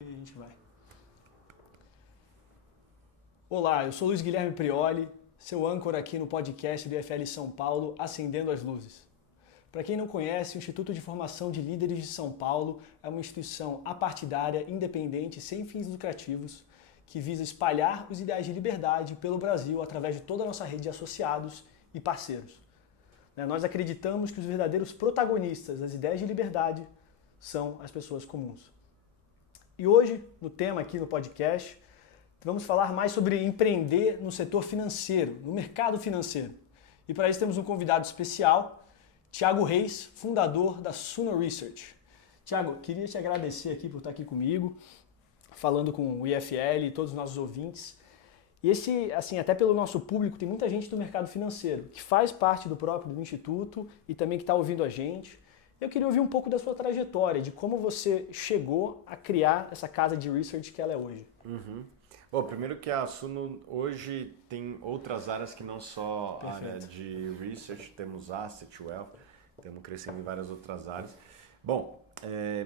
A gente vai. Olá, eu sou Luiz Guilherme Prioli, seu âncora aqui no podcast do IFL São Paulo, Acendendo as Luzes. Para quem não conhece, o Instituto de Formação de Líderes de São Paulo é uma instituição apartidária, independente, sem fins lucrativos, que visa espalhar os ideais de liberdade pelo Brasil através de toda a nossa rede de associados e parceiros. Nós acreditamos que os verdadeiros protagonistas das ideias de liberdade são as pessoas comuns. E hoje, no tema aqui no podcast, vamos falar mais sobre empreender no setor financeiro, no mercado financeiro. E para isso temos um convidado especial, Thiago Reis, fundador da Suno Research. Thiago, queria te agradecer aqui por estar aqui comigo, falando com o IFL e todos os nossos ouvintes. E esse, assim, até pelo nosso público, tem muita gente do mercado financeiro, que faz parte do Instituto e também que está ouvindo a gente. Eu queria ouvir um pouco da sua trajetória, de como você chegou a criar essa casa de research que ela é hoje. Bom, primeiro que a Suno hoje tem outras áreas que não só a área de research, temos asset, wealth, estamos crescendo em várias outras áreas. Bom,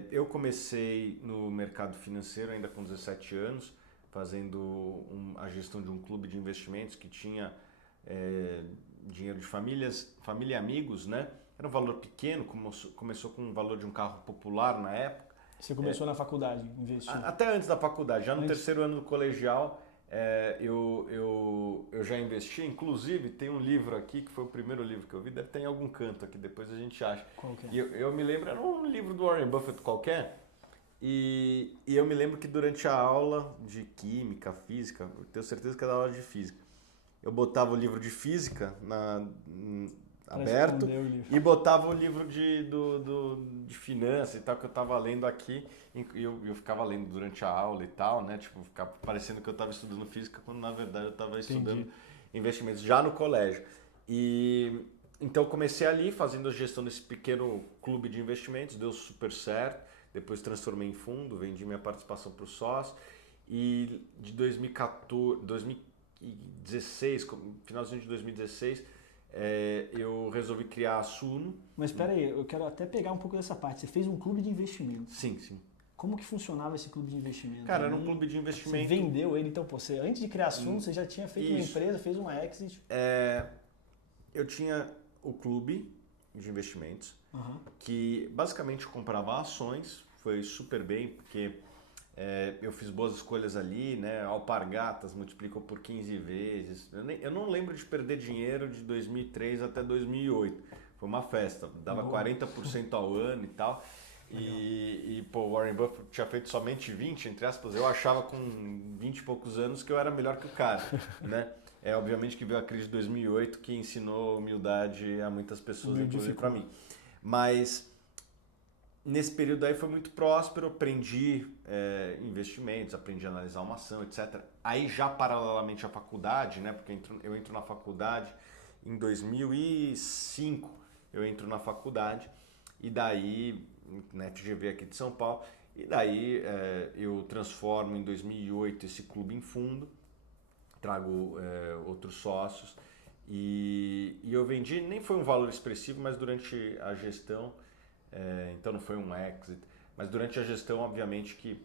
eu comecei no mercado financeiro ainda com 17 anos, fazendo a gestão de um clube de investimentos que tinha dinheiro de família e amigos, né? Era um valor pequeno, começou com o valor de um carro popular na época. Você começou na faculdade, investir? Até antes da faculdade, já no terceiro ano do colegial, eu já investi. Inclusive, tem um livro aqui, que foi o primeiro livro que eu vi, deve ter em algum canto aqui, depois a gente acha. Qual que é? E eu me lembro, era um livro do Warren Buffett qualquer, e eu me lembro que durante a aula de química, física, eu tenho certeza que era aula de física, eu botava o livro de física aberto e botava o livro de finanças e tal que eu estava lendo aqui, e eu ficava lendo durante a aula e tal, né? Tipo, ficava parecendo que eu estava estudando física quando na verdade eu estava estudando investimentos já no colégio. E então eu comecei ali fazendo a gestão desse pequeno clube de investimentos, deu super certo. Depois transformei em fundo, vendi minha participação para o sócio, e de 2016, finalzinho de 2016, eu resolvi criar a Suno. Mas espera aí, eu quero até pegar um pouco dessa parte. Você fez um clube de investimento. Sim, sim. Como que funcionava esse clube de investimento? Cara, era um clube de investimento. Você vendeu ele, então, você, antes de criar a Suno, você já tinha feito uma empresa, fez uma exit? Eu tinha o clube de investimentos, que basicamente comprava ações, foi super bem, porque eu fiz boas escolhas ali, né? Alpargatas multiplicou por 15 vezes. Eu não lembro de perder dinheiro de 2003 até 2008. Foi uma festa, dava 40% ao ano e tal. E pô, Warren Buffett tinha feito somente 20, entre aspas. Eu achava com 20 e poucos anos que eu era melhor que o cara, né? Obviamente que veio a crise de 2008 que ensinou humildade a muitas pessoas, inclusive para mim. Mas nesse período aí foi muito próspero, aprendi investimentos, aprendi a analisar uma ação, etc. Aí já paralelamente à faculdade, né? Porque eu entro na faculdade em 2005, eu entro na faculdade e daí, na FGV aqui de São Paulo, e daí eu transformo em 2008 esse clube em fundo, trago outros sócios e eu vendi, nem foi um valor expressivo, mas durante a gestão, então não foi um exit, mas durante a gestão obviamente que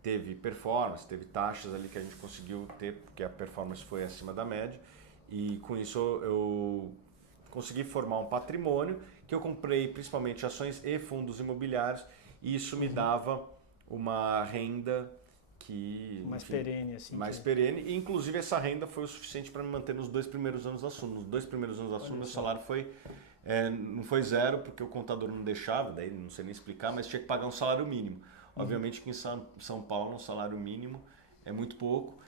teve performance, teve taxas ali que a gente conseguiu ter, porque a performance foi acima da média, e com isso eu consegui formar um patrimônio que eu comprei principalmente ações e fundos imobiliários, e isso me dava uma renda que mais perene, assim. Mais perene, e inclusive essa renda foi o suficiente para me manter nos 2 primeiros anos da Suno. Nos 2 primeiros anos da Suno, meu salário não foi zero, porque o contador não deixava, daí não sei nem explicar, mas tinha que pagar um salário mínimo. Obviamente que em São Paulo um salário mínimo é muito pouco,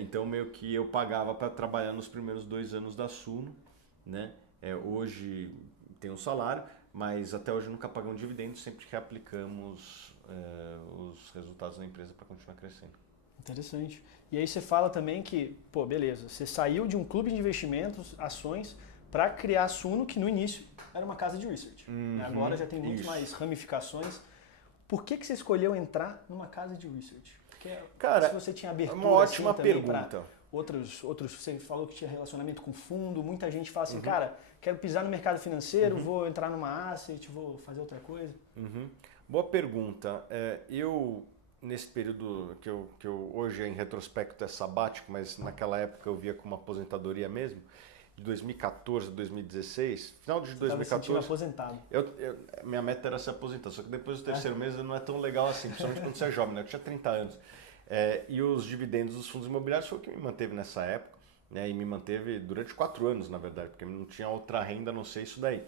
então meio que eu pagava para trabalhar nos primeiros 2 anos da Suno, né? Hoje tem um salário, mas até hoje nunca pagamos dividendos, sempre reaplicamos os resultados da empresa para continuar crescendo. Interessante. E aí você fala também que, pô, beleza, você saiu de um clube de investimentos, ações, para criar a Suno, que no início era uma casa de research. Agora já tem muito mais ramificações. Por que você escolheu entrar numa casa de research? Porque, cara, se você tinha abertura, é uma ótima assim, pergunta. Outros, você falou que tinha relacionamento com fundo, muita gente fala assim, cara, quero pisar no mercado financeiro, vou entrar numa asset, vou fazer outra coisa. Boa pergunta. Eu nesse período que eu hoje em retrospecto é sabático, mas naquela época eu via como aposentadoria mesmo, de 2014 a 2016, final de 2014... Você aposentado. Minha meta era se aposentar, só que depois do terceiro mês não é tão legal assim, principalmente quando você é jovem, né? Eu tinha 30 anos. E os dividendos dos fundos imobiliários foi o que me manteve nessa época, né? E me manteve durante 4 anos, na verdade, porque não tinha outra renda a não ser isso daí.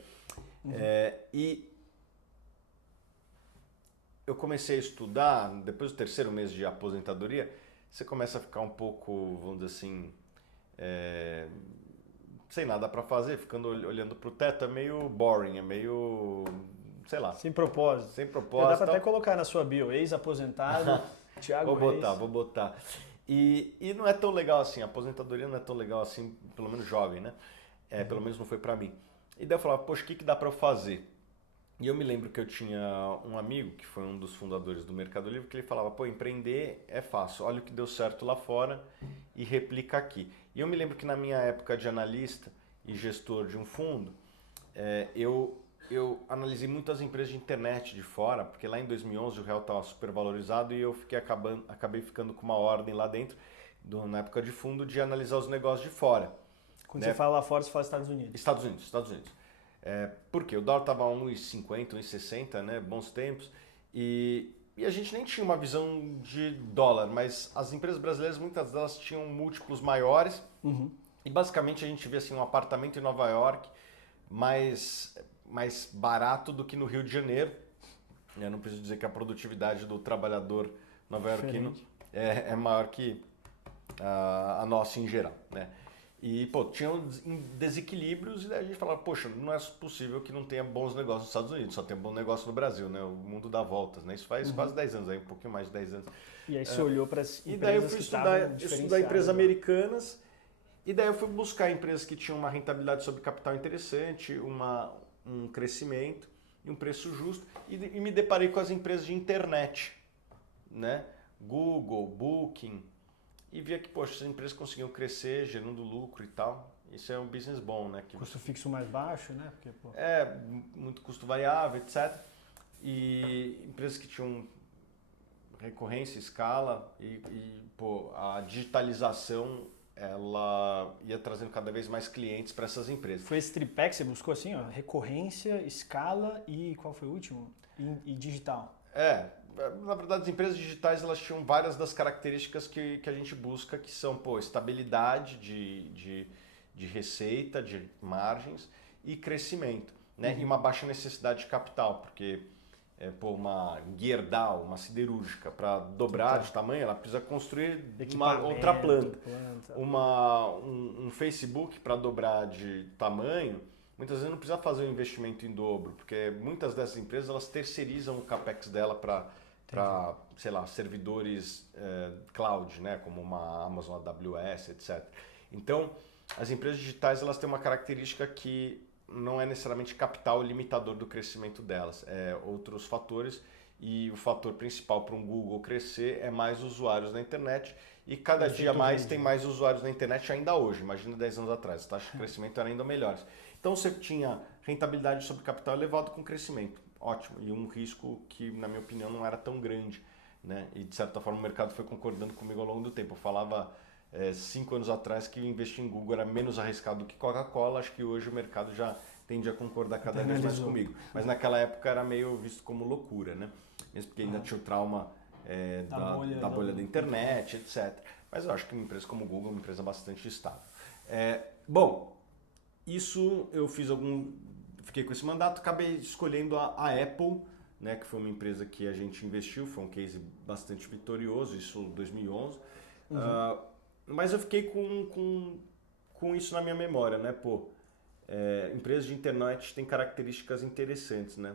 E eu comecei a estudar, depois do terceiro mês de aposentadoria, você começa a ficar um pouco, vamos dizer assim, sem nada para fazer, ficando olhando para o teto, é meio boring, é meio, sei lá. Sem propósito. Sem propósito. Dá para até colocar na sua bio, ex-aposentado, Thiago Reis. Vou botar. E não é tão legal assim, a aposentadoria não é tão legal assim, pelo menos jovem, né? Pelo menos não foi para mim. E daí eu falava, poxa, o que dá para eu fazer? E eu me lembro que eu tinha um amigo, que foi um dos fundadores do Mercado Livre, que ele falava, pô, empreender é fácil, olha o que deu certo lá fora e replica aqui. E eu me lembro que na minha época de analista e gestor de um fundo, eu analisei muitas empresas de internet de fora, porque lá em 2011 o real estava super valorizado e eu acabei ficando com uma ordem lá dentro, na época de fundo, de analisar os negócios de fora. Quando você fala lá fora, você fala Estados Unidos. Estados Unidos. Porque o dólar estava a 1,50, 1,60, né? Bons tempos. E a gente nem tinha uma visão de dólar, mas as empresas brasileiras, muitas delas tinham múltiplos maiores. E basicamente a gente via assim, um apartamento em Nova York mais barato do que no Rio de Janeiro. Eu não preciso dizer que a produtividade do trabalhador nova-iorquino é maior que a nossa em geral, né? E, pô, tinham desequilíbrios e daí a gente falava, poxa, não é possível que não tenha bons negócios nos Estados Unidos, só tem bom negócio no Brasil, né? O mundo dá voltas, né? Isso faz quase 10 anos, aí, um pouquinho mais de 10 anos. E aí você olhou para as empresas. E daí eu fui estudar empresas americanas, e daí eu fui buscar empresas que tinham uma rentabilidade sobre capital interessante, um crescimento e um preço justo, e me deparei com as empresas de internet, né? Google, Booking, e via que, poxa, essas empresas conseguiam crescer, gerando lucro e tal. Isso é um business bom, né? Custo fixo mais baixo, né? Porque, pô... muito custo variável, etc. E empresas que tinham recorrência, escala pô, a digitalização, ela ia trazendo cada vez mais clientes para essas empresas. Foi esse tripé que você buscou assim, ó? Recorrência, escala e qual foi o último? E digital. Na verdade, as empresas digitais elas tinham várias das características que a gente busca, que são, pô, estabilidade de receita, de margens e crescimento, né? E uma baixa necessidade de capital, porque uma Gerdau, uma siderúrgica, para dobrar de tamanho, ela precisa construir uma outra planta. Um Facebook, para dobrar de tamanho, muitas vezes não precisa fazer um investimento em dobro, porque muitas dessas empresas elas terceirizam o capex dela para, sei lá, servidores cloud, né, como uma Amazon AWS, etc. Então, as empresas digitais elas têm uma característica que não é necessariamente capital limitador do crescimento delas, outros fatores, e o fator principal para um Google crescer é mais usuários na internet, e cada dia mais tem mais usuários na internet ainda hoje, imagina 10 anos atrás, as taxas de crescimento eram ainda melhores. Então você tinha rentabilidade sobre capital elevado com crescimento, ótimo, e um risco que na minha opinião não era tão grande, né? E de certa forma o mercado foi concordando comigo ao longo do tempo. Eu falava 5 anos atrás que investir em Google era menos arriscado do que Coca-Cola, acho que hoje o mercado já tende a concordar cada vez mais comigo. Mas naquela época era meio visto como loucura, né? Mesmo porque ainda tinha o trauma da bolha da internet, etc. Mas eu acho que uma empresa como o Google é uma empresa bastante estável. Bom, isso eu fiquei com esse mandato, acabei escolhendo a Apple, né, que foi uma empresa que a gente investiu, foi um case bastante vitorioso, isso em 2011. Mas eu fiquei com isso na minha memória, né? Pô, empresas de internet têm características interessantes, né?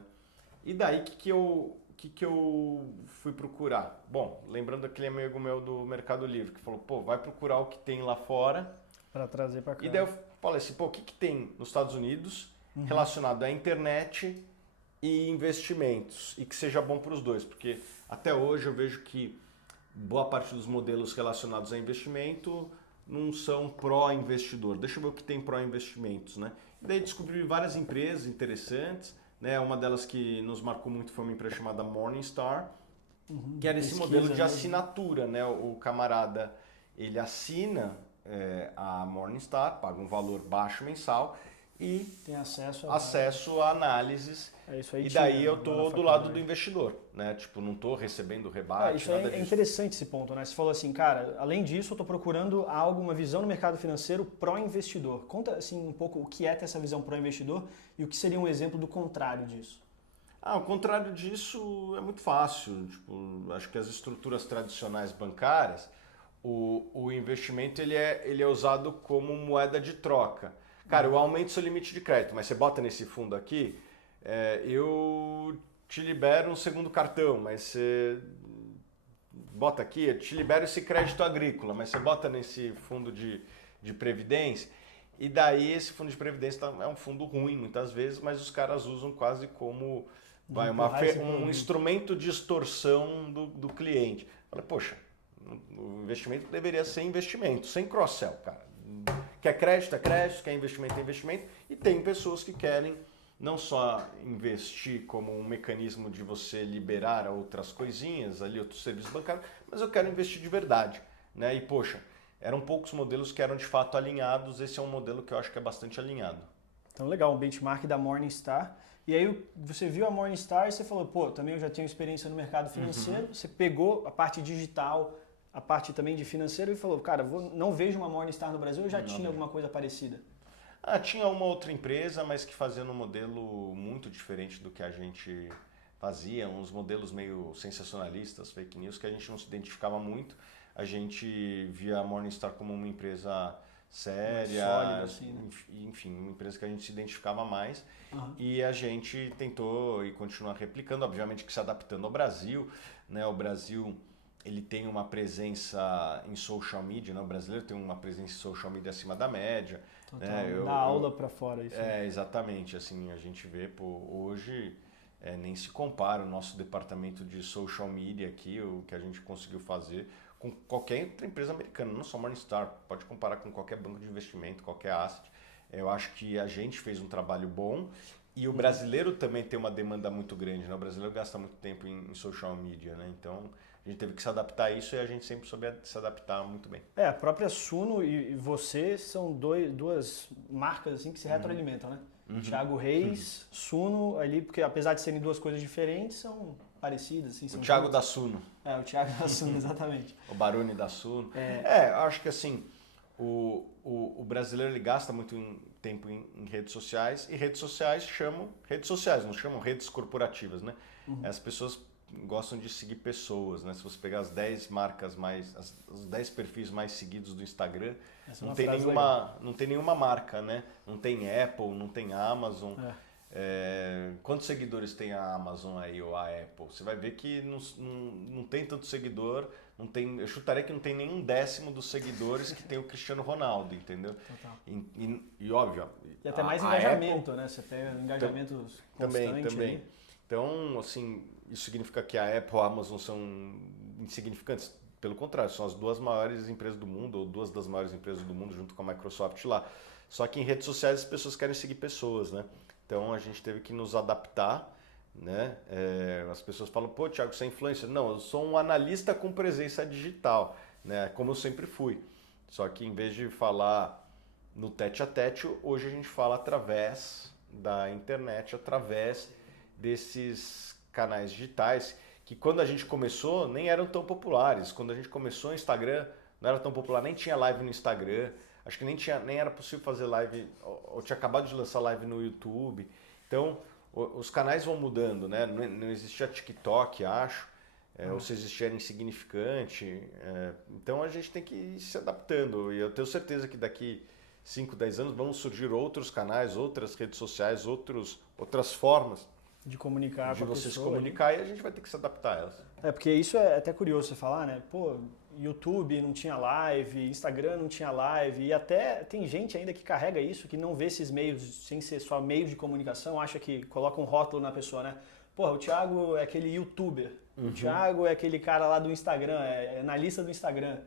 E daí, o que eu fui procurar? Bom, lembrando aquele amigo meu do Mercado Livre, que falou, pô, vai procurar o que tem lá fora. Para trazer para cá. E daí eu falei assim, pô, o que tem nos Estados Unidos relacionado à internet e investimentos? E que seja bom para os dois, porque até hoje eu vejo que boa parte dos modelos relacionados a investimento não são pró-investidor. Deixa eu ver o que tem pró-investimentos, né? E daí descobri várias empresas interessantes, né? Uma delas que nos marcou muito foi uma empresa chamada Morningstar, que era esse modelo de assinatura, né? O camarada, ele assina a Morningstar, paga um valor baixo mensal e tem acesso a análises. Isso aí e daí eu tô do lado do investidor, né? Tipo, não tô recebendo rebate, isso nada é interessante esse ponto, né? Você falou assim, cara, além disso eu tô procurando algo, uma visão no mercado financeiro pró-investidor. Conta assim um pouco o que é ter essa visão pró-investidor e o que seria um exemplo do contrário disso. O contrário disso é muito fácil. Tipo, acho que as estruturas tradicionais bancárias, o investimento ele é usado como moeda de troca. Cara, eu aumento seu limite de crédito, mas você bota nesse fundo aqui, eu te libero um segundo cartão, mas você bota aqui, eu te libero esse crédito agrícola, mas você bota nesse fundo de previdência. E daí esse fundo de previdência é um fundo ruim muitas vezes, mas os caras usam quase como um instrumento de extorsão do cliente. Fala, poxa, o investimento deveria ser investimento, sem cross-sell, cara. Quer crédito, é crédito, quer investimento, é investimento. E tem pessoas que querem não só investir como um mecanismo de você liberar outras coisinhas, ali outros serviços bancários, mas eu quero investir de verdade, né? E poxa, eram poucos modelos que eram de fato alinhados, esse é um modelo que eu acho que é bastante alinhado. Então legal, um benchmark da Morningstar. E aí você viu a Morningstar e você falou, pô, também eu já tenho experiência no mercado financeiro, você pegou a parte digital, a parte também de financeiro e falou, cara, não vejo uma Morningstar no Brasil, eu já tinha alguma coisa parecida? Tinha uma outra empresa, mas que fazia um modelo muito diferente do que a gente fazia, uns modelos meio sensacionalistas, fake news, que a gente não se identificava muito. A gente via a Morningstar como uma empresa séria, sólida, assim, né? Enfim, uma empresa que a gente se identificava mais. E a gente tentou e continua replicando, obviamente que se adaptando ao Brasil, né? O Brasil, ele tem uma presença em social media, né? O brasileiro tem uma presença em social media acima da média. Total, dá aula para fora isso. Exatamente, assim, a gente vê, hoje nem se compara o nosso departamento de social media aqui, o que a gente conseguiu fazer com qualquer outra empresa americana, não só Morningstar, pode comparar com qualquer banco de investimento, qualquer asset. Eu acho que a gente fez um trabalho bom e o brasileiro também tem uma demanda muito grande, né? O brasileiro gasta muito tempo em social media, né? Então a gente teve que se adaptar a isso e a gente sempre soube se adaptar muito bem. A própria Suno e você são duas marcas assim que se retroalimentam, né? Thiago Reis, Suno, ali, porque apesar de serem duas coisas diferentes, são parecidas. Assim, são o Thiago da Suno. O Thiago da Suno, exatamente. O Baroni da Suno. Acho que assim, o brasileiro ele gasta muito tempo em redes sociais e redes sociais chamam redes sociais, não chamam redes corporativas, né? As pessoas gostam de seguir pessoas, né? Se você pegar as 10 marcas os 10 perfis mais seguidos do Instagram, não tem nenhuma marca, né? Não tem Apple, não tem Amazon. Quantos seguidores tem a Amazon aí ou a Apple? Você vai ver que não tem tanto seguidor, eu chutaria que não tem nem 1/10 dos seguidores que tem o Cristiano Ronaldo, entendeu? Total. E óbvio... E até mais engajamento, né? Você tem engajamento constante. Também. Então, assim, isso significa que a Apple e a Amazon são insignificantes? Pelo contrário, são as duas maiores empresas do mundo, ou duas das maiores empresas do mundo, junto com a Microsoft lá. Só que em redes sociais as pessoas querem seguir pessoas, né? Então a gente teve que nos adaptar, né? As pessoas falam, pô, Thiago, você é influencer? Não, eu sou um analista com presença digital, né? Como eu sempre fui. Só que em vez de falar no tete a tete, hoje a gente fala através da internet, através desses canais digitais, que quando a gente começou nem eram tão populares. Quando a gente começou o Instagram, não era tão popular, nem tinha live no Instagram, acho que nem era possível fazer live, ou tinha acabado de lançar live no YouTube. Então, os canais vão mudando, né? Não existia TikTok, acho, ou se existia era insignificante. Então a gente tem que ir se adaptando, e eu tenho certeza que daqui 5, 10 anos vão surgir outros canais, outras redes sociais, outras formas de comunicar de você se comunicar, e a gente vai ter que se adaptar a elas. Porque isso é até curioso você falar, né? Pô, YouTube não tinha live, Instagram não tinha live, e até tem gente ainda que carrega isso, que não vê esses meios sem ser só meios de comunicação, acha que coloca um rótulo na pessoa, né? Porra, o Thiago é aquele youtuber, o Thiago é aquele cara lá do Instagram, é analista do Instagram.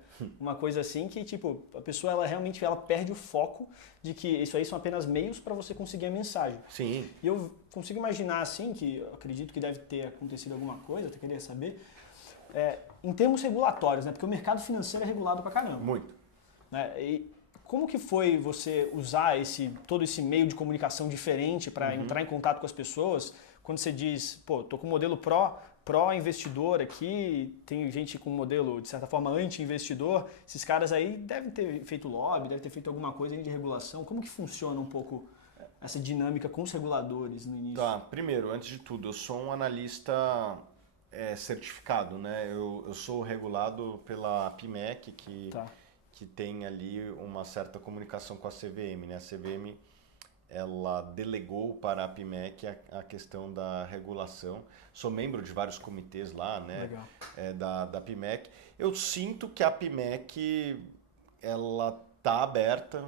Uma coisa assim que, tipo, a pessoa ela realmente perde o foco de que isso aí são apenas meios para você conseguir a mensagem. Sim. E eu consigo imaginar assim, que eu acredito que deve ter acontecido alguma coisa, eu queria saber, em termos regulatórios, né? Porque o mercado financeiro é regulado pra caramba. Muito. Né? E como que foi você usar todo esse meio de comunicação diferente para entrar em contato com as pessoas? Quando você diz, pô, tô com um modelo pró-investidor aqui, tem gente com um modelo, de certa forma, anti-investidor, esses caras aí devem ter feito lobby, devem ter feito alguma coisa de regulação. Como que funciona um pouco essa dinâmica com os reguladores no início? Tá, primeiro, antes de tudo, eu sou um analista certificado, né? Eu sou regulado pela PMEC, que tem ali uma certa comunicação com a CVM, né? A CVM, ela delegou para a PMEC a questão da regulação. Sou membro de vários comitês lá, né? Da PMEC. Eu sinto que a PMEC, ela tá aberta,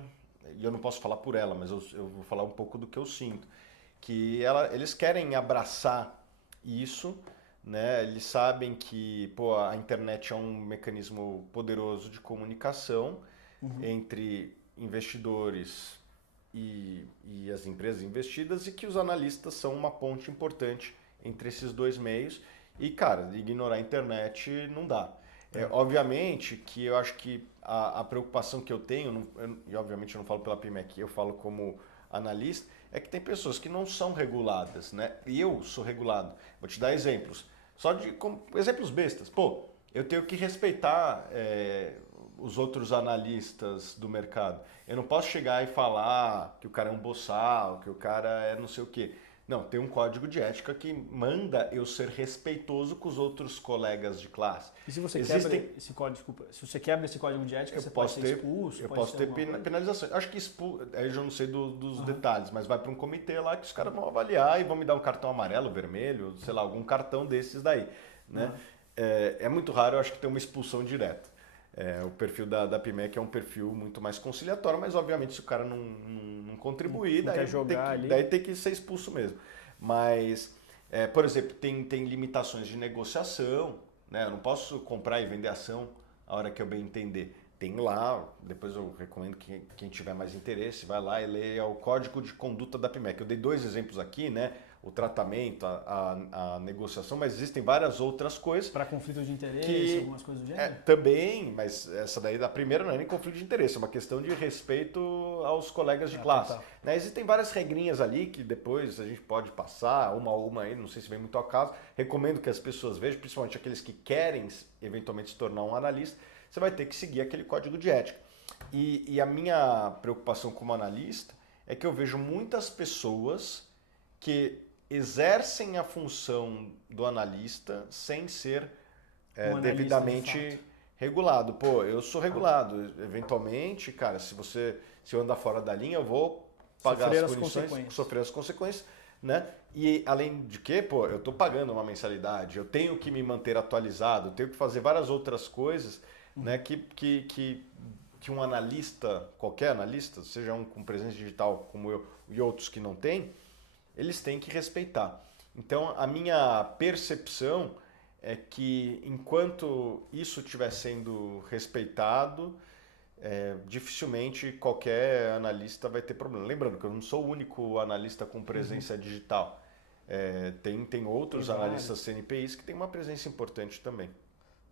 e eu não posso falar por ela, mas eu vou falar um pouco do que eu sinto, que eles querem abraçar isso, né? Eles sabem que, pô, a internet é um mecanismo poderoso de comunicação entre investidores e as empresas investidas, e que os analistas são uma ponte importante entre esses dois meios. E, cara, ignorar a internet não dá. Obviamente que eu acho que a preocupação que eu tenho, e obviamente eu não falo pela PMEC, eu falo como analista, é que tem pessoas que não são reguladas, né? E eu sou regulado. Vou te dar exemplos. Exemplos bestas. Pô, eu tenho que respeitar os outros analistas do mercado. Eu não posso chegar e falar que o cara é um boçal, que o cara é não sei o quê. Não, tem um código de ética que manda eu ser respeitoso com os outros colegas de classe. E se você quebra esse código, desculpa, se você quebra esse código de ética, você pode ser expulso? Eu posso ter penalizações. Acho que aí eu já não sei dos detalhes, mas vai para um comitê lá que os caras vão avaliar e vão me dar um cartão amarelo, vermelho, sei lá, algum cartão desses daí. Né? É muito raro, eu acho que ter uma expulsão direta. O perfil da PMEC é um perfil muito mais conciliatório, mas obviamente se o cara não contribuir, daí tem que ser expulso mesmo. Mas, por exemplo, tem limitações de negociação, né? Eu não posso comprar e vender ação a hora que eu bem entender. Tem lá, depois eu recomendo que quem tiver mais interesse, vai lá e leia o Código de Conduta da PMEC. Eu dei 2 exemplos aqui, né? O tratamento, a negociação, mas existem várias outras coisas. Para conflito de interesse, algumas coisas do gênero? Também, mas essa daí da primeira não é nem conflito de interesse, é uma questão de respeito aos colegas de classe. Né? Existem várias regrinhas ali que depois a gente pode passar, uma a uma aí, não sei se vem muito ao caso. Recomendo que as pessoas vejam, principalmente aqueles que querem eventualmente se tornar um analista, você vai ter que seguir aquele código de ética. E a minha preocupação como analista é que eu vejo muitas pessoas que exercem a função do analista sem ser devidamente regulado. Pô, eu sou regulado. Eventualmente, cara, se eu andar fora da linha, eu vou pagar sofrer as consequências, né? E além de que, pô, eu estou pagando uma mensalidade, eu tenho que me manter atualizado, eu tenho que fazer várias outras coisas, né? Que um analista, qualquer analista, seja um com presença digital como eu e outros que não têm, eles têm que respeitar. Então, a minha percepção é que enquanto isso estiver sendo respeitado, dificilmente qualquer analista vai ter problema. Lembrando que eu não sou o único analista com presença digital. Tem outros analistas CNPIs que têm uma presença importante também.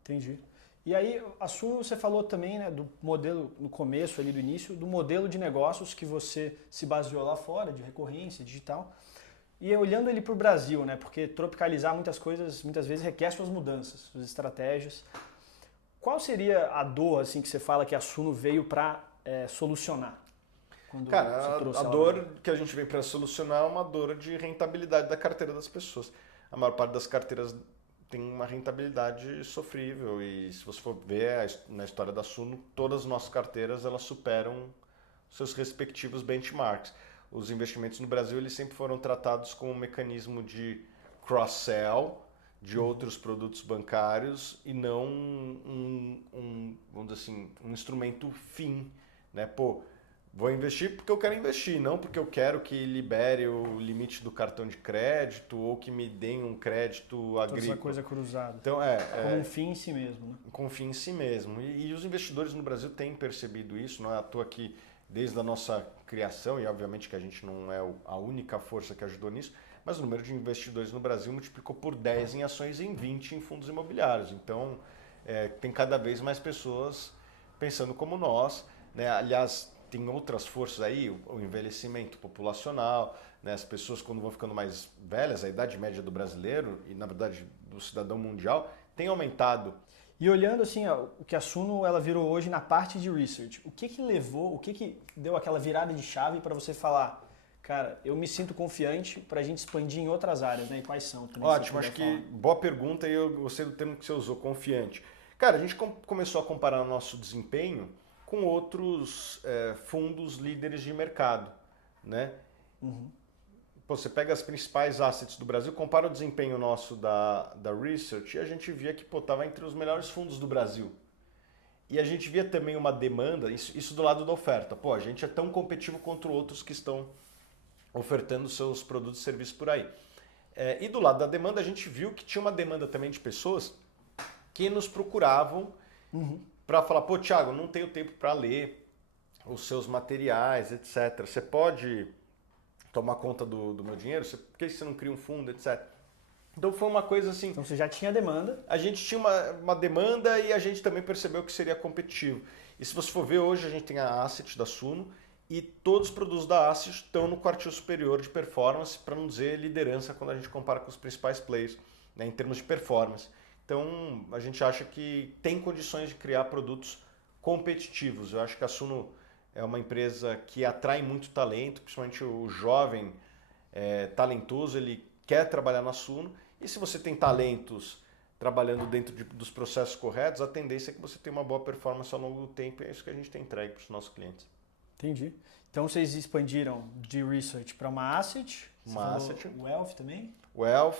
Entendi. E aí, assunto, você falou também, né, do modelo, no começo ali do início, do modelo de negócios que você se baseou lá fora, de recorrência digital. E olhando ele para o Brasil, né, porque tropicalizar muitas coisas, muitas vezes requer suas mudanças, suas estratégias. Qual seria a dor assim, que você fala que a Suno veio para solucionar? Cara, a dor que a gente vem para solucionar é uma dor de rentabilidade da carteira das pessoas. A maior parte das carteiras tem uma rentabilidade sofrível e se você for ver na história da Suno, todas as nossas carteiras elas superam seus respectivos benchmarks. Os investimentos no Brasil eles sempre foram tratados como um mecanismo de cross-sell de outros produtos bancários e não vamos dizer assim, um instrumento fim, né? Pô, vou investir porque eu quero investir, não porque eu quero que libere o limite do cartão de crédito ou que me deem um crédito agrícola. Essa coisa cruzada. Então, como um fim em si mesmo, né? Com um fim em si mesmo. E os investidores no Brasil têm percebido isso, não é à toa que desde a nossa criação, e obviamente que a gente não é a única força que ajudou nisso, mas o número de investidores no Brasil multiplicou por 10 em ações e em 20 em fundos imobiliários. Então, tem cada vez mais pessoas pensando como nós, né? Aliás, tem outras forças aí, o envelhecimento populacional, né? As pessoas quando vão ficando mais velhas, a idade média do brasileiro e na verdade do cidadão mundial tem aumentado. E olhando assim, ó, o que a Suno ela virou hoje na parte de research, o que levou, o que deu aquela virada de chave para você falar, cara, eu me sinto confiante para a gente expandir em outras áreas, né? E quais são? Ótimo, acho que boa pergunta e eu gostei do termo que você usou, confiante. Cara, a gente começou a comparar o nosso desempenho com outros fundos líderes de mercado, né? Uhum. Pô, você pega as principais assets do Brasil, compara o desempenho nosso da Research e a gente via que estava entre os melhores fundos do Brasil. E a gente via também uma demanda, isso do lado da oferta. Pô, a gente é tão competitivo quanto outros que estão ofertando seus produtos e serviços por aí. E do lado da demanda, a gente viu que tinha uma demanda também de pessoas que nos procuravam para falar, pô, Thiago, não tenho tempo para ler os seus materiais, etc. Você pode tomar conta do meu dinheiro? Por que você não cria um fundo, etc. Então foi uma coisa assim... Então você já tinha demanda. A gente tinha uma demanda e a gente também percebeu que seria competitivo. E se você for ver, hoje a gente tem a Asset da Suno e todos os produtos da Asset estão no quartil superior de performance, para não dizer liderança, quando a gente compara com os principais players, né, em termos de performance. Então a gente acha que tem condições de criar produtos competitivos. Eu acho que a Suno é uma empresa que atrai muito talento, principalmente o jovem talentoso, ele quer trabalhar na Suno. E se você tem talentos trabalhando dentro dos processos corretos, a tendência é que você tenha uma boa performance ao longo do tempo e é isso que a gente tem entregue para os nossos clientes. Entendi. Então vocês expandiram de research para uma asset, wealth também? Wealth.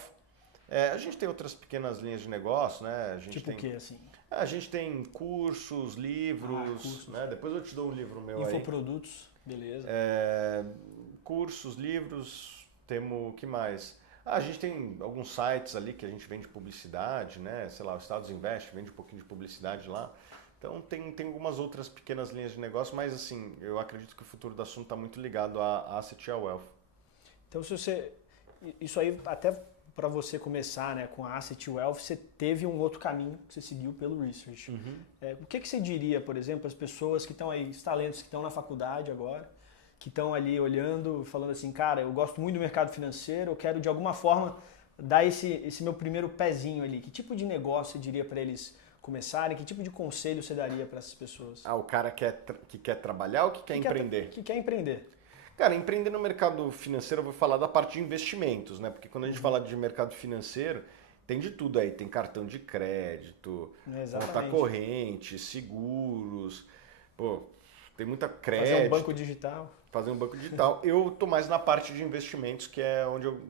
A gente tem outras pequenas linhas de negócio, né? A gente tipo o quê, assim? A gente tem cursos, livros, cursos. Né? Depois eu te dou um livro meu aí. Infoprodutos, beleza. Cursos, livros, temos o que mais? A gente tem alguns sites ali que a gente vende publicidade, né? Sei lá, o Estados Invest vende um pouquinho de publicidade lá. Então tem algumas outras pequenas linhas de negócio, mas assim, eu acredito que o futuro da Suno está muito ligado a Asset e a Wealth. Então isso aí até para você começar, né, com a Asset Wealth, você teve um outro caminho que você seguiu pelo Research. O que você diria, por exemplo, às pessoas que estão aí, os talentos que estão na faculdade agora, que estão ali olhando, falando assim, cara, eu gosto muito do mercado financeiro, eu quero de alguma forma dar esse meu primeiro pezinho ali. Que tipo de negócio você diria para eles começarem? Que tipo de conselho você daria para essas pessoas? O cara que quer trabalhar ou que quer empreender? Que quer empreender. Cara, empreender no mercado financeiro, eu vou falar da parte de investimentos, né? Porque quando a gente fala de mercado financeiro, tem de tudo aí. Tem cartão de crédito, conta corrente, seguros, pô, tem muita crédito. Fazer um banco digital. Fazer um banco digital. Eu tô mais na parte de investimentos, que é onde eu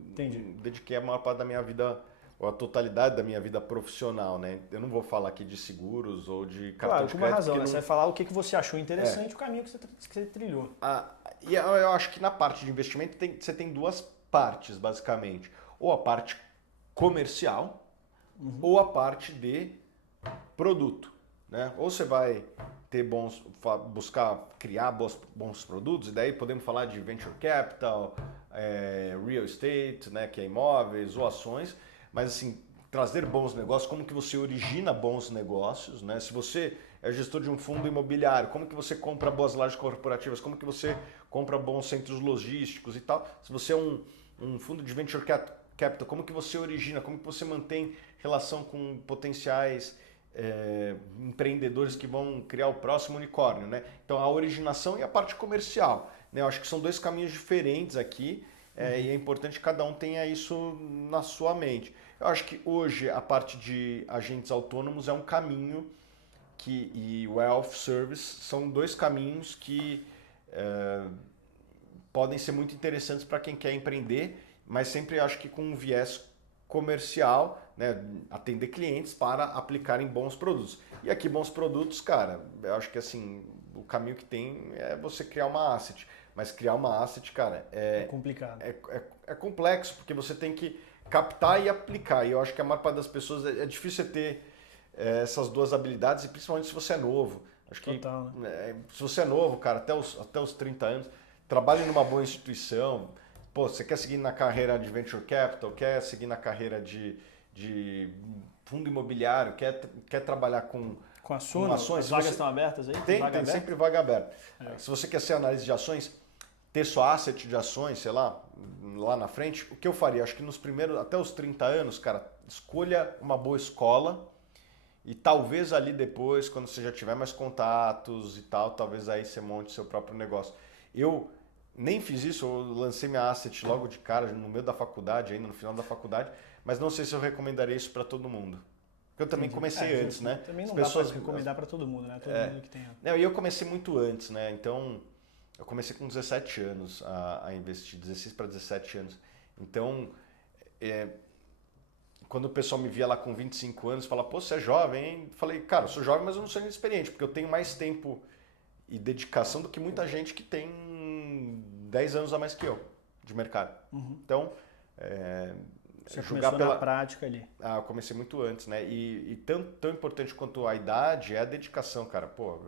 dediquei a maior parte da minha vida, ou a totalidade da minha vida profissional, né? Eu não vou falar aqui de seguros ou de cartão de crédito. Claro, com uma razão, né? Você vai falar o que você achou interessante, o caminho que você trilhou. E eu acho que na parte de investimento você tem duas partes, basicamente. Ou a parte comercial, ou a parte de produto, né? Ou você vai buscar criar bons produtos, e daí podemos falar de venture capital, real estate, né, que é imóveis ou ações, mas assim, trazer bons negócios, como que você origina bons negócios, né? Se você é gestor de um fundo imobiliário, como que você compra boas lajes corporativas, como que você compra bons centros logísticos e tal. Se você é um fundo de venture capital, como que você origina, como que você mantém relação com potenciais empreendedores que vão criar o próximo unicórnio, né? Então a originação e a parte comercial, né? Eu acho que são dois caminhos diferentes aqui e é importante que cada um tenha isso na sua mente. Eu acho que hoje a parte de agentes autônomos é um caminho e Wealth Service são dois caminhos que podem ser muito interessantes para quem quer empreender, mas sempre acho que com um viés comercial, né, atender clientes para aplicarem bons produtos. E aqui bons produtos, cara, eu acho que assim, o caminho que tem é você criar uma asset, mas criar uma asset, cara, é complicado. É complexo, porque você tem que captar e aplicar. E eu acho que a maior parte das pessoas é difícil ter essas duas habilidades, e principalmente se você é novo. Acho que Total, né? Se você é novo, cara, até os 30 anos, trabalhe numa boa instituição, pô, você quer seguir na carreira de Venture Capital, quer seguir na carreira de fundo imobiliário, quer trabalhar com a Suno, ações. as vagas estão abertas aí? Tem sempre vaga aberta. Se você quer ser analista de ações, ter sua asset de ações, sei lá na frente, o que eu faria? Acho que nos primeiros, até os 30 anos, cara, escolha uma boa escola e talvez ali depois, quando você já tiver mais contatos e tal, talvez aí você monte seu próprio negócio. Eu nem fiz isso, eu lancei minha asset logo de cara, no meio da faculdade, ainda no final da faculdade, mas não sei se eu recomendaria isso para todo mundo. Porque eu também comecei antes, né? Também não dá para recomendar para todo mundo, né? Todo mundo que tem. E eu comecei muito antes, né? Então, eu comecei com 17 anos a investir, 16 para 17 anos. Então, quando o pessoal me via lá com 25 anos, falava, pô, você é jovem, hein? Eu falei, cara, eu sou jovem, mas eu não sou inexperiente, porque eu tenho mais tempo e dedicação do que muita gente que tem 10 anos a mais que eu de mercado. Então, você julgar começou na prática ali. Eu comecei muito antes, né? E tão importante quanto a idade é a dedicação, cara. Pô,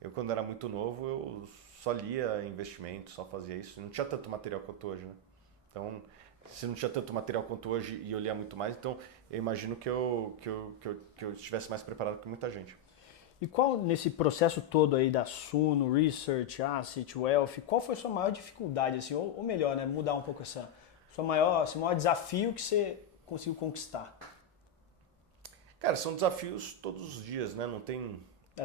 eu quando era muito novo, eu só lia investimento, só fazia isso. Não tinha tanto material quanto hoje, né? Então, se não tinha tanto material quanto hoje e eu lia muito mais, então eu imagino que eu estivesse mais preparado que muita gente. E qual, nesse processo todo aí da Suno, Research, Asset, Wealth, qual foi a sua maior dificuldade, assim, ou melhor, né, mudar um pouco esse maior desafio que você conseguiu conquistar? Cara, são desafios todos os dias, né? Não tem...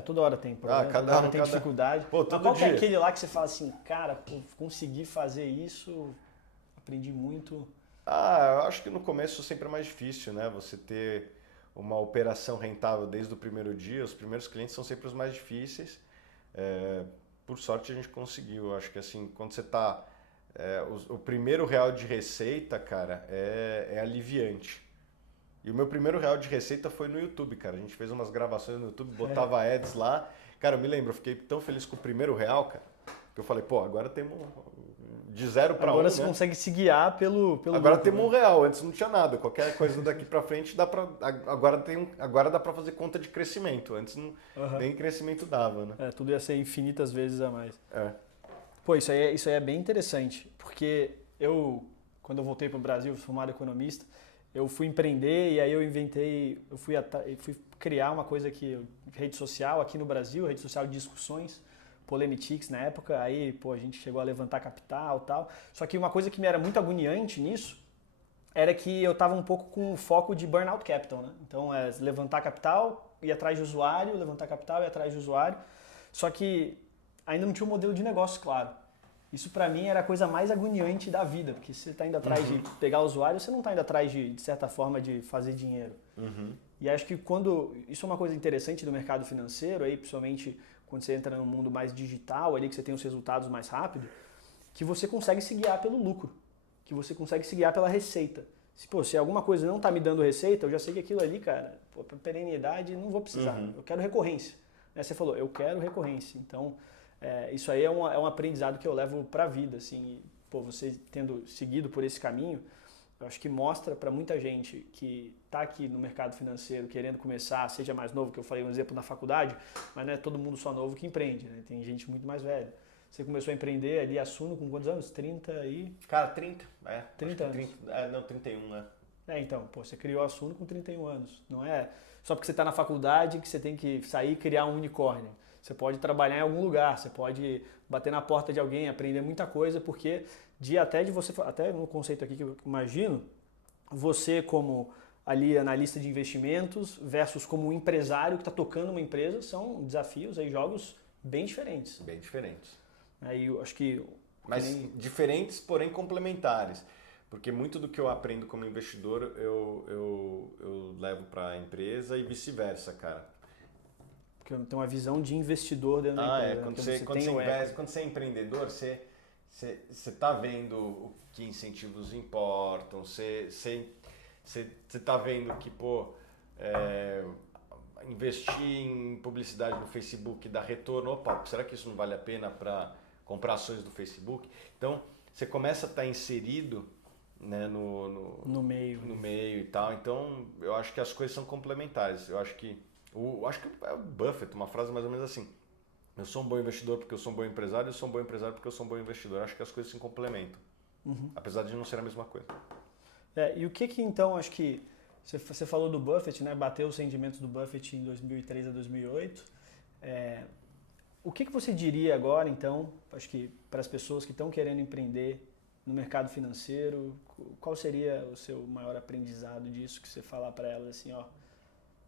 toda hora tem problema, toda hora tem dificuldade. Pô, mas qual que é aquele lá que você fala assim, cara, pô, consegui fazer isso, aprendi muito? Eu acho que no começo sempre é mais difícil, né? Você ter uma operação rentável desde o primeiro dia, os primeiros clientes são sempre os mais difíceis. Por sorte a gente conseguiu. Eu acho que assim, quando você está... o primeiro real de receita, cara, é aliviante. E o meu primeiro real de receita foi no YouTube, cara. A gente fez umas gravações no YouTube, botava ads lá. Cara, eu me lembro, eu fiquei tão feliz com o primeiro real, cara, que eu falei, pô, agora temos de 0 para 1, Agora você consegue se guiar pelo agora lucro, temos um real, antes não tinha nada. Qualquer coisa daqui para frente dá para agora dá para fazer conta de crescimento. Antes não, nem crescimento dava, né? Tudo ia ser infinitas vezes a mais. Pô, isso aí é bem interessante, porque quando eu voltei para o Brasil, formado economista, eu fui empreender e aí eu fui criar uma coisa rede social aqui no Brasil, rede social de discussões, Polemitics na época, aí pô, a gente chegou a levantar capital e tal. Só que uma coisa que me era muito agoniante nisso era que eu estava um pouco com o foco de burnout capital, né? Então levantar capital, ir atrás de usuário, levantar capital, ir atrás de usuário. Só que ainda não tinha um modelo de negócio claro. Isso para mim era a coisa mais agoniante da vida, porque se você está indo atrás de pegar usuário, você não está indo atrás de certa forma, de fazer dinheiro. E acho que isso é uma coisa interessante do mercado financeiro, aí, principalmente quando você entra no mundo mais digital, ali que você tem os resultados mais rápido, que você consegue se guiar pelo lucro, que você consegue se guiar pela receita. Se alguma coisa não está me dando receita, eu já sei que aquilo ali, cara, para perenidade, não vou precisar. Eu quero recorrência. Você falou, eu quero recorrência. Então, isso aí é um aprendizado que eu levo para a vida, assim. Você tendo seguido por esse caminho, eu acho que mostra para muita gente que está aqui no mercado financeiro querendo começar, seja mais novo, que eu falei um exemplo na faculdade, mas não é todo mundo só novo que empreende, né? Tem gente muito mais velha. Você começou a empreender ali, a Suno, com quantos anos? 30 e... Cara, 30. 30 anos. 30, não, 31, né? Então, você criou a Suno com 31 anos. Não é só porque você está na faculdade que você tem que sair e criar um unicórnio. Você pode trabalhar em algum lugar, você pode bater na porta de alguém, aprender muita coisa, porque até no conceito aqui que eu imagino, você como ali analista de investimentos versus como um empresário que está tocando uma empresa, são desafios, aí, jogos bem diferentes. Bem diferentes. Aí eu acho que... Mas diferentes, porém complementares. Porque muito do que eu aprendo como investidor, eu levo para a empresa e vice-versa, cara. Porque eu tenho uma visão de investidor dentro da empresa. Quando você é empreendedor, você está vendo o que incentivos importam, você está vendo que, investir em publicidade no Facebook dá retorno. Opa, será que isso não vale a pena para comprar ações do Facebook? Então, você começa a estar inserido, né, no meio e tal. Então, eu acho que as coisas são complementares. Eu acho que é o Buffett, uma frase mais ou menos assim: eu sou um bom investidor porque eu sou um bom empresário, eu sou um bom empresário porque eu sou um bom investidor. Eu acho que as coisas se complementam. apesar de não ser a mesma coisa. E o que então, acho que você falou do Buffett, né? Bateu os rendimentos do Buffett em 2003 a 2008. O que você diria agora, então, acho que para as pessoas que estão querendo empreender no mercado financeiro, qual seria o seu maior aprendizado disso que você falar para elas assim, ó,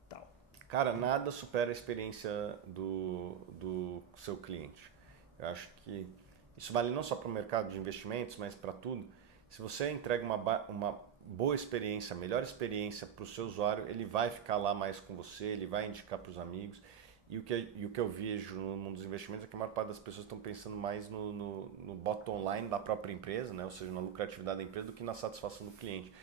tal? Cara, nada supera a experiência do seu cliente. Eu acho que isso vale não só para o mercado de investimentos, mas para tudo. Se você entrega uma boa experiência, a melhor experiência para o seu usuário, ele vai ficar lá mais com você, ele vai indicar para os amigos. E o que eu vejo no mundo dos investimentos é que a maior parte das pessoas estão pensando mais no bottom line da própria empresa, né? Ou seja, na lucratividade da empresa, do que na satisfação do cliente.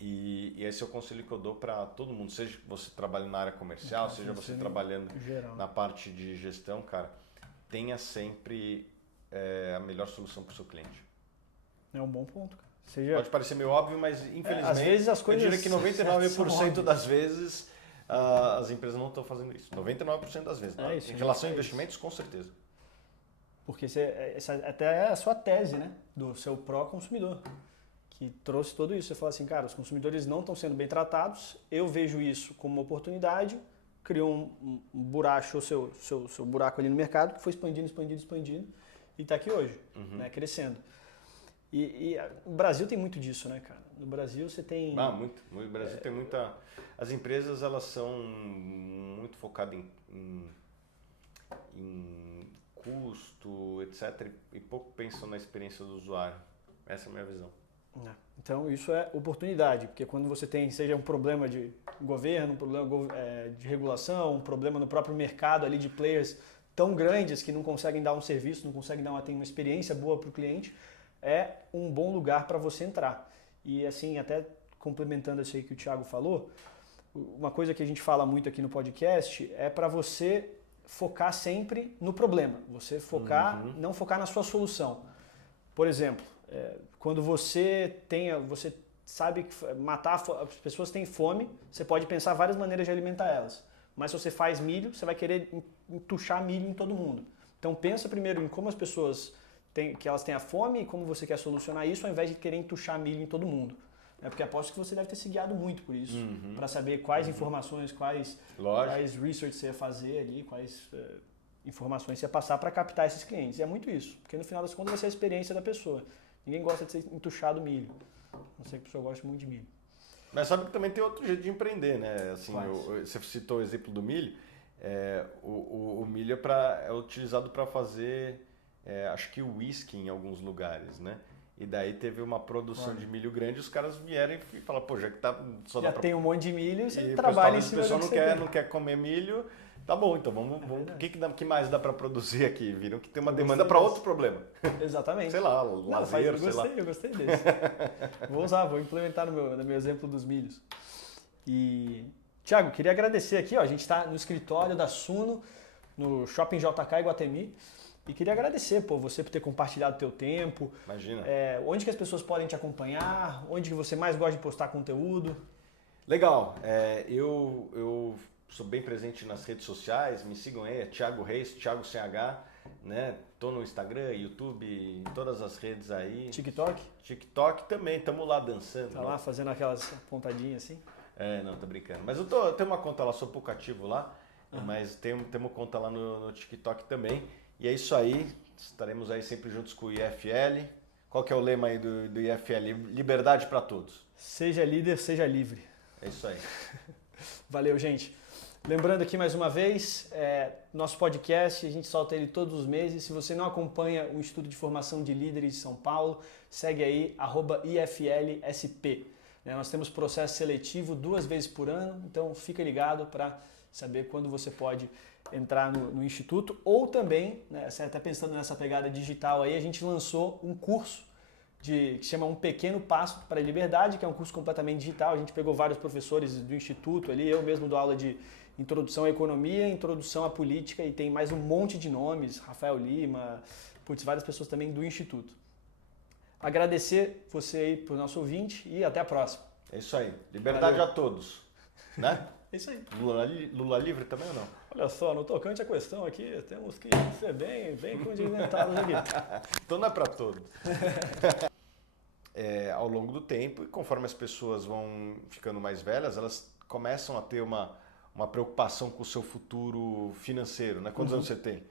E esse é o conselho que eu dou para todo mundo, seja você trabalhando na área comercial, seja você trabalhando na parte de gestão, cara, tenha sempre a melhor solução para o seu cliente. É um bom ponto, cara. Pode parecer meio óbvio, mas infelizmente, às vezes as coisas eu diria que 99% das vezes as empresas não estão fazendo isso. 99% das vezes. Em relação a investimentos, com certeza. Porque essa até é a sua tese, né? Do seu pró-consumidor, que trouxe tudo isso. Você fala assim, cara, os consumidores não estão sendo bem tratados, eu vejo isso como uma oportunidade, criou um buraco, o seu buraco ali no mercado, que foi expandindo, e está aqui hoje, né? Crescendo. E o Brasil tem muito disso, né, cara? No Brasil você tem... muito. No Brasil tem muita... As empresas, elas são muito focadas em custo, etc. E pouco pensam na experiência do usuário. Essa é a minha visão. Então, isso é oportunidade, porque quando você tem, seja um problema de governo, um problema de regulação, um problema no próprio mercado ali de players tão grandes que não conseguem dar um serviço, não conseguem dar uma experiência boa para o cliente, é um bom lugar para você entrar. E assim, até complementando isso aí que o Thiago falou, uma coisa que a gente fala muito aqui no podcast é para você focar sempre no problema. Você focar, não focar na sua solução. Por exemplo, quando você sabe que as pessoas têm fome, você pode pensar várias maneiras de alimentar elas. Mas se você faz milho, você vai querer entuchar milho em todo mundo. Então pensa primeiro em como as pessoas que elas têm a fome e como você quer solucionar isso, ao invés de querer entuchar milho em todo mundo. Porque aposto que você deve ter se guiado muito por isso, para saber quais informações, quais research você ia fazer ali, quais informações você ia passar para captar esses clientes. E é muito isso, porque no final das contas vai ser a experiência da pessoa. Ninguém gosta de ser entuchado milho, a não ser que a pessoa goste muito de milho. Mas sabe que também tem outro jeito de empreender, né? Assim, você citou o exemplo do milho, o milho é utilizado para fazer, acho que whisky em alguns lugares, né? E daí teve uma produção de milho grande, os caras vieram e falaram, pô, já que já tem um monte de milho, você trabalha em cima do que você não quer comer milho, tá bom, então vamos o que mais dá para produzir aqui? Viram que tem uma demanda para outro problema. Exatamente. Sei lá, lazer, sei lá. Eu gostei desse. Vou implementar no meu exemplo dos milhos. E, Thiago, queria agradecer aqui, ó, a gente está no escritório da Suno, no Shopping JK Iguatemi. E queria agradecer, você por ter compartilhado o teu tempo. Imagina. Onde que as pessoas podem te acompanhar? Onde que você mais gosta de postar conteúdo? Legal. Eu sou bem presente nas redes sociais. Me sigam aí, é Thiago Reis, Thiago CH. Né? Tô no Instagram, YouTube, em todas as redes aí. TikTok? TikTok também, estamos lá dançando. Tá lá fazendo aquelas pontadinhas assim? Não, tô brincando. Mas eu tenho uma conta lá, sou pouco ativo lá. Mas temos conta lá no TikTok também. E é isso aí, estaremos aí sempre juntos com o IFL. Qual que é o lema aí do IFL? Liberdade para todos. Seja líder, seja livre. É isso aí. Valeu, gente. Lembrando aqui mais uma vez, nosso podcast, a gente solta ele todos os meses. Se você não acompanha o Instituto de Formação de Líderes de São Paulo, segue aí, @IFLSP. Nós temos processo seletivo 2 vezes por ano, então fica ligado para saber quando você pode entrar no Instituto, ou também, né, você está pensando nessa pegada digital aí, a gente lançou um curso que chama Um Pequeno Passo para a Liberdade, que é um curso completamente digital. A gente pegou vários professores do Instituto ali, eu mesmo dou aula de Introdução à Economia, Introdução à Política, e tem mais um monte de nomes, Rafael Lima, várias pessoas também do Instituto. Agradecer você aí por nosso ouvinte e até a próxima. É isso aí, liberdade a todos, né? É isso aí. Lula livre também ou não? Olha só, no tocante à questão aqui, temos que ser bem condimentados aqui. Então não é para todos. ao longo do tempo, e conforme as pessoas vão ficando mais velhas, elas começam a ter uma preocupação com o seu futuro financeiro, né? Quantos anos você tem?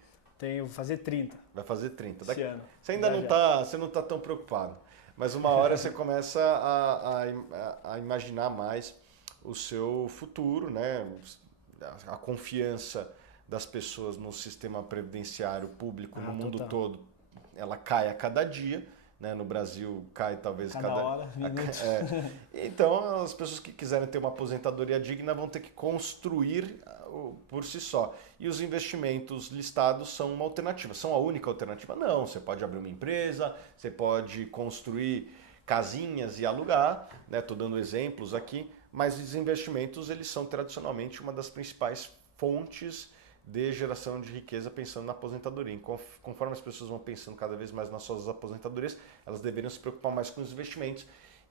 Vou fazer 30. Vai fazer 30. Esse ano. Você ainda não tá tão preocupado, mas uma hora você começa a imaginar mais o seu futuro, né? A confiança das pessoas no sistema previdenciário público no mundo todo, ela cai a cada dia. Né? No Brasil cai talvez cada hora, minutos. Então as pessoas que quiserem ter uma aposentadoria digna vão ter que construir por si só. E os investimentos listados são uma alternativa. São a única alternativa? Não, você pode abrir uma empresa, você pode construir casinhas e alugar, né? Estou dando exemplos aqui, mas os investimentos eles são tradicionalmente uma das principais fontes de geração de riqueza pensando na aposentadoria. Conforme as pessoas vão pensando cada vez mais nas suas aposentadorias, elas deveriam se preocupar mais com os investimentos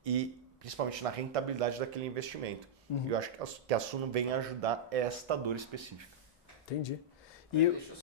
e principalmente na rentabilidade daquele investimento. E eu acho que a Suno vem ajudar esta dor específica. Entendi. Deixa eu